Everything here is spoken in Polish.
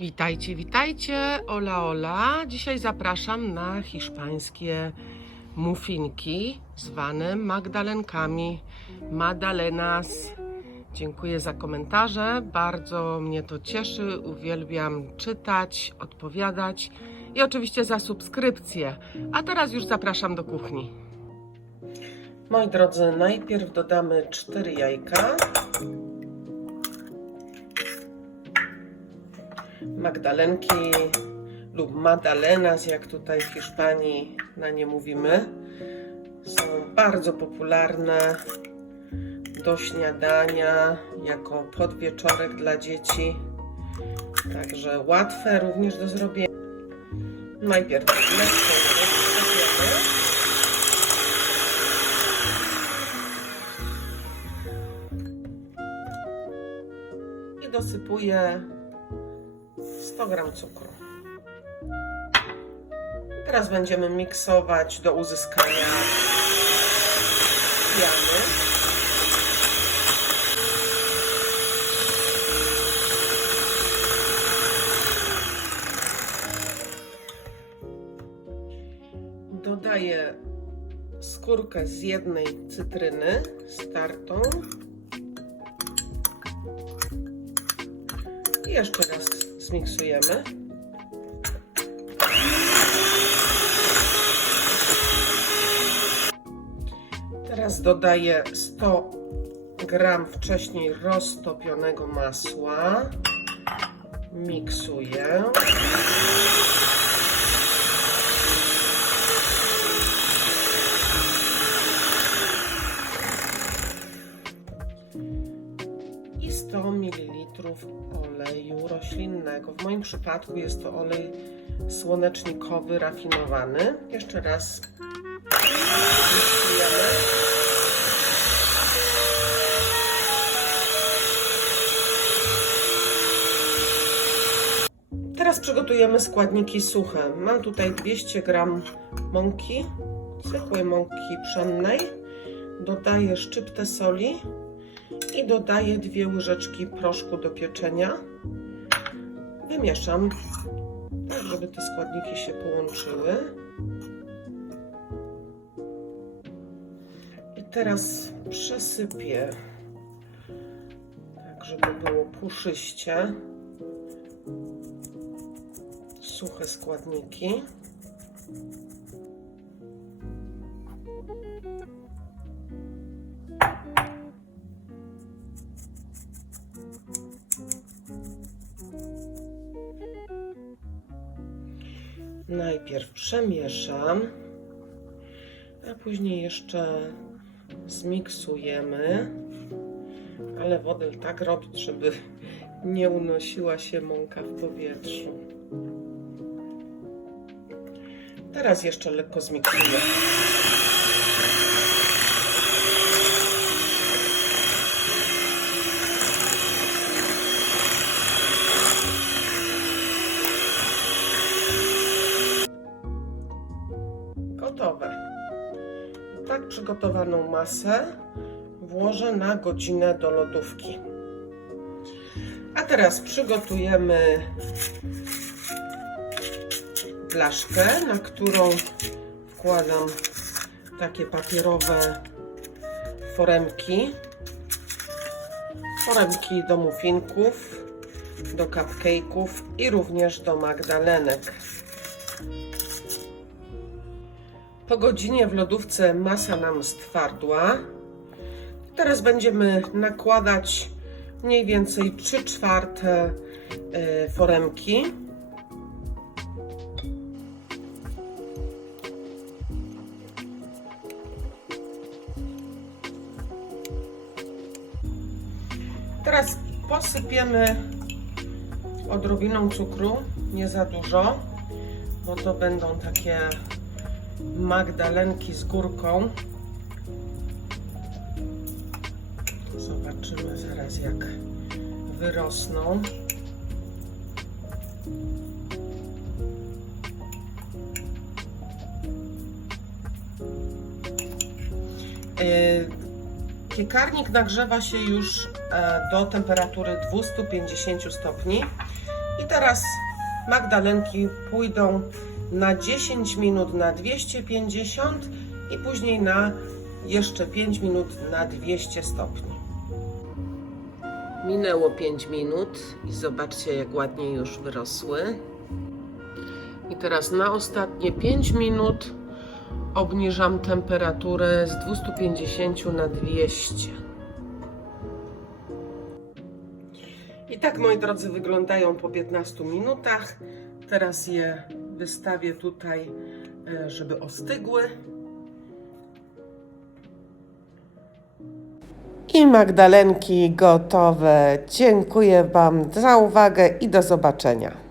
Witajcie, witajcie, ola ola. Dzisiaj zapraszam na hiszpańskie muffinki zwane magdalenkami, magdalenas. Dziękuję za komentarze, bardzo mnie to cieszy, uwielbiam czytać, odpowiadać i oczywiście za subskrypcję. A teraz już zapraszam do kuchni. Moi drodzy, najpierw dodamy 4 jajka. Magdalenki lub Madalenas, jak tutaj w Hiszpanii na nie mówimy, są bardzo popularne do śniadania, jako podwieczorek dla dzieci. Także łatwe również do zrobienia. Najpierw roztopione. I dosypuję 100 g cukru. Teraz będziemy miksować do uzyskania piany. Dodaję skórkę z jednej cytryny startą. I jeszcze raz zmiksujemy. Teraz dodaję 100 gram wcześniej roztopionego masła. Miksuję. Oleju roślinnego. W moim przypadku jest to olej słonecznikowy rafinowany. Jeszcze raz. Teraz przygotujemy składniki suche. Mam tutaj 200 g mąki, zwykłej mąki pszennej. Dodaję szczyptę soli i dodaję dwie łyżeczki proszku do pieczenia. Wymieszam, tak żeby te składniki się połączyły. I teraz przesypię, tak żeby było puszyście, suche składniki. Najpierw przemieszam, a później jeszcze zmiksujemy, ale wodę tak robić, żeby nie unosiła się mąka w powietrzu. Teraz jeszcze lekko zmiksuję. Tak przygotowaną masę włożę na godzinę do lodówki. A teraz przygotujemy blaszkę, na którą wkładam takie papierowe foremki. Foremki do muffinków, do cupcake'ów i również do magdalenek. Po godzinie w lodówce masa nam stwardła. Teraz będziemy nakładać mniej więcej 3 czwarte y, foremki. Teraz posypiemy odrobiną cukru, nie za dużo, bo to będą takie magdalenki z górką. Zobaczymy zaraz jak wyrosną. Yy, Piekarnik nagrzewa się już e, do temperatury 250 stopni. I teraz magdalenki pójdą na 10 minut na 250 i później na jeszcze 5 minut na 200 stopni. Minęło 5 minut i zobaczcie jak ładnie już wyrosły. I teraz na ostatnie 5 minut obniżam temperaturę z 250 na 200. I tak, moi drodzy, wyglądają po 15 minutach. Teraz je wystawię tutaj, e, żeby ostygły. I magdalenki gotowe. Dziękuję Wam za uwagę i do zobaczenia.